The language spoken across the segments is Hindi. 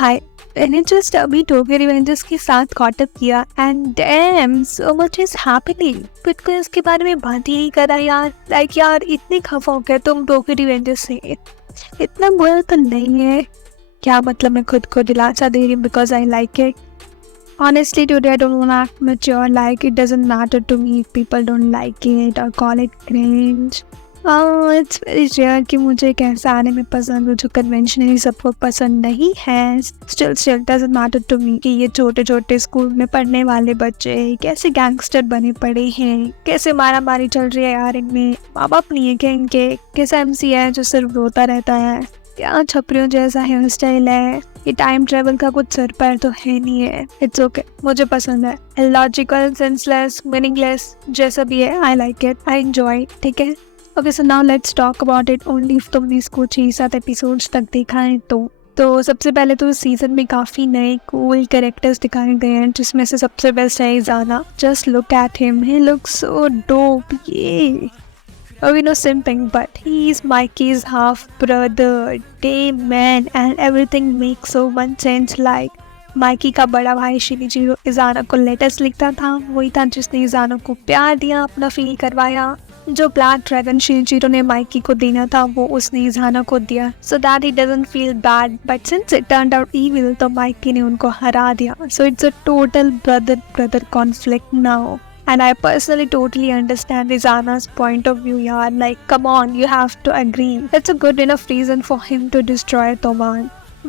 हाय। मैंने जस्ट अभी टोक्यो रिवेंजर्स के साथ कॉट अप किया and dam so much is happening. But कोई इसके बारे में बात ही नहीं करा यार। यार इतने खफा हो गए तुम टोक्यो रिवेंजर्स से। इतना बुरा तो नहीं है। क्या मतलब मैं खुद को दिलासा दे रही हूँ because I like it. Honestly, today I don't want to act mature, like it doesn't matter to me if people don't like it or call it cringe. It's very rare कि मुझे एक ऐसा anime पसंद हो जो conventionally सबको पसंद नहीं है. Still doesn't matter to me कि ये छोटे छोटे स्कूल में पढ़ने वाले बच्चे कैसे गैंगस्टर बने पड़े हैं, कैसे मारा मारी चल रही है यार इनमें, माँ बाप नहीं है क्या इनके, कैसा MC है जो सिर्फ रोता रहता है, क्या छपरियों जैसा हेयर स्टाइल है, ये टाइम ट्रेवल का कुछ सर पैर तो है नहीं है. इट्स ओके, मुझे पसंद है. इलॉजिकल, सेंसलेस, मीनिंगलेस जैसा भी है, I like it, I enjoy. ठीक है. Okay, so now let's talk about it only if तुमने इसको 6-7 एपिसोड्स तक देखा है तो सबसे पहले तो इस सीजन में काफी नए कूल कैरेक्टर्स दिखाए गए हैं, जिसमें से सबसे बेस्ट है Izana. Just look at him, he looks so dope. ये no simping, but he's Mikey's half brother. Damn man, and everything makes so much sense. Like Mikey का बड़ा भाई शिनिचिरो इजाना को लेटर्स लिखता था, वही था जिसने इजाना को प्यार दिया, अपना फील करवाया. जो ब्लैक ड्रैगन शिनिचिरो ने माइकी को देना था वो उसने इजाना को दिया, so that he doesn't feel bad. But since it turned out evil, तो माइकी ने उनको हरा दिया. So it's a total brother conflict now. And I personally totally understand Izana's point of view, yaar. Like, come on, you have to agree. That's a good enough reason for him to destroy Toman.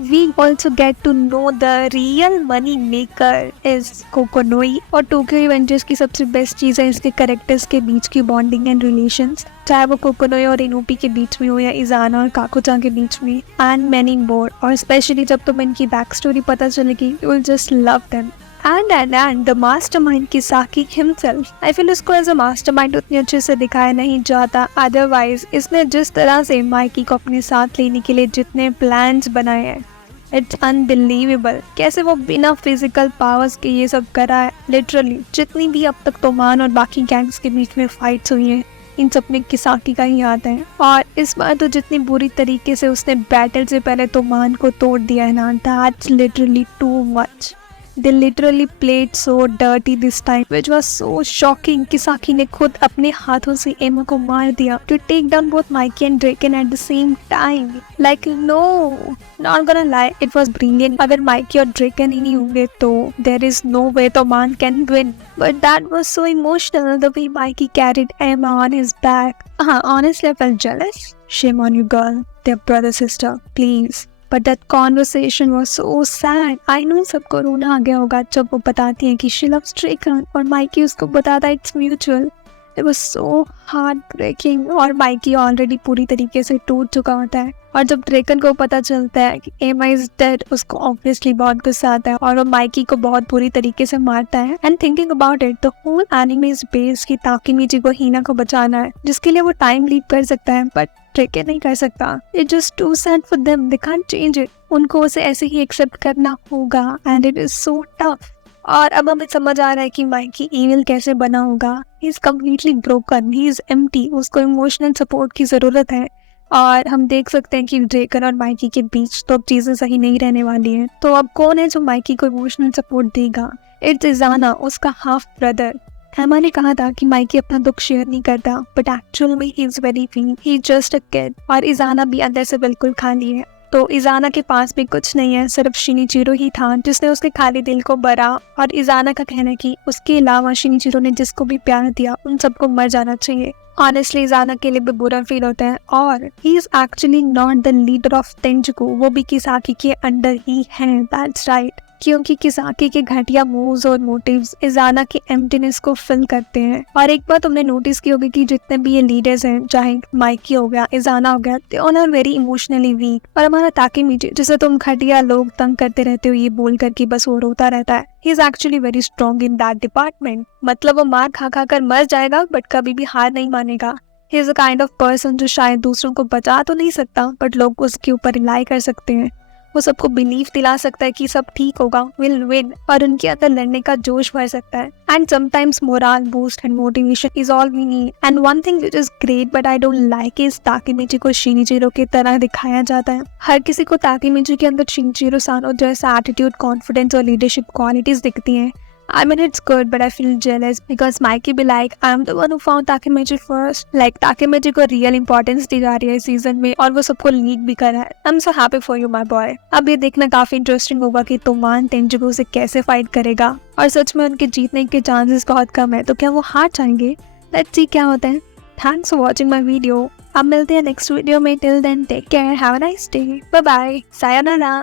We also get to know the real money maker is Kokonoi. और टोक्यो रिवेंजर्स की सबसे बेस्ट चीज़ है इसके कैरेक्टर्स के बीच की बॉन्डिंग एंड रिलेशंस, चाहे वो कोकोनोई और इनोपी के बीच में हो या इजाना और काको-चान के बीच में, एंड मैनी मोर. और स्पेशली जब तुम इनकी बैक स्टोरी पता चलेगी, you will just love them. And the mastermind Kisaki himself. I feel उसको as a mastermind उतनी अच्छे से दिखाया नहीं जाता. Otherwise, इसने जिस तरह से माइकी को अपने साथ लेने के लिए जितने प्लान्स बनाए हैं, It's unbelievable. कैसे वो बिना फिजिकल पावर्स के ये सब करा है. लिटरली जितनी भी अब तक तोमान और बाकी गैंग्स के बीच में फाइट्स हुई हैं, इन सब में किसाकी का ही आता है. और इस बार तो जितनी बुरी तरीके से उसने बैटल से पहले तोमान को तोड़ दिया है ना, that's literally too much. They literally played so dirty this time, which was so shocking. किसाकी ने खुद अपने हाथों से एमा को मार दिया to take down both Mikey and Draken at the same time. Like no, not gonna lie, it was brilliant. अगर Mikey और Draken ही नहीं होंगे तो there is no way Toman can win. But that was so emotional, the way Mikey carried Emma on his back. Honestly, I felt jealous. Shame on you, girl. They're brother sister. Please. But that conversation was so sad. I know सबको रोना आ गया होगा जब वो बताती है कि she loves Draken और माइकी उसको बताता है it's mutual. It was so heartbreaking. और माइकी ऑलरेडी पूरी तरीके से टूट चुका होता है, और जब ड्रेकन को पता चलता है कि एमा इज डेड, उसको ऑब्वियसली बहुत गुस्सा आता है और वो माइकी को बहुत बुरी तरीके से मारता है. And thinking about it, the whole anime is based कि ताकीमीची को हीना को बचाना है, जिसके लिए वो टाइम लीप कर सकता है, बट ड्रेकन नहीं कर सकता. It's just too sad for them. They can't change it. उनको उसे ऐसे ही एक्सेप्ट करना होगा, and it is so tough. और अब हमें समझ आ रहा है कि माइकी ईविल कैसे बना होगा. He is completely broken, he is empty. उसको इमोशनल सपोर्ट की जरूरत है. और हम देख सकते हैं कि ड्रेकन और माइकी के बीच तो अब चीजें सही नहीं रहने वाली हैं. तो अब कौन है जो माइकी को इमोशनल सपोर्ट देगा? इट्स इजाना, उसका हाफ ब्रदर. एमा ने कहा था कि माइकी अपना दुख शेयर नहीं करता, बट एक्चुअल में he is very weak. He is just a kid. और इजाना भी अंदर से बिल्कुल खाली है. तो इजाना के पास भी कुछ नहीं है, सिर्फ शिनिचिरो ही था जिसने उसके खाली दिल को भरा. और इजाना का कहना है कि उसके अलावा शिनिचिरो ने जिसको भी प्यार दिया उन सबको मर जाना चाहिए. ऑनेस्टली इजाना के लिए भी बुरा फील होता है. और he is actually not the leader of Tenjiku, वो भी किसाकी के अंडर ही है. That's right. क्योंकि किसाकी के घटिया मूव्स और मोटिव्स इजाना के एम्प्टीनेस को फिल करते हैं. और एक बार तुमने नोटिस की होगी कि जितने भी ये लीडर्स हैं, चाहे माइकी हो गया, इजाना हो गया, they all are very emotionally weak. और हमारा ताकीमीची, जिसे तुम घटिया लोग तंग करते रहते हो ये बोल कर कि बस वो रोता रहता है, ही is actually very strong in that department. मतलब वो मार खा खा कर मर जाएगा बट कभी भी हार नहीं मानेगा. He is a kind of person जो शायद दूसरों को बचा तो नहीं सकता, बट लोग उसके ऊपर रिलाई कर सकते हैं. वो सबको बिलीव दिला सकता है कि सब ठीक होगा, विल विन, और उनके अंदर लड़ने का जोश भर सकता है। And sometimes moral boost and motivation is all we need. And one thing which is great but I don't like is Takemichi को शिनिचिरो की तरह दिखाया जाता है। हर किसी को ताकेमिची के अंदर शिनिचिरो सानो जैसा एटीट्यूड, कॉन्फिडेंस और लीडरशिप क्वालिटीज दिखती हैं। I mean, it's good, but I feel jealous because Mikey be like, I'm the one who found Takemechi first. Like, Takemechi को real importance दी जा रही है सीजन में और वो सबको लीड भी कर रहा है। I'm so happy for you, my boy. अब ये देखना काफी इंटरेस्टिंग होगा कि तोमान तेंजिगो से कैसे फाइट करेगा और सच में उनके जीतने के चांसेस बहुत कम है, तो क्या वो हार जाएंगे? Let's see क्या होता है। Thanks for watching my video. अब मिलते हैं नेक्स्ट वीडियो में। Till then, take care. Have a nice day. Bye bye. Sayonara.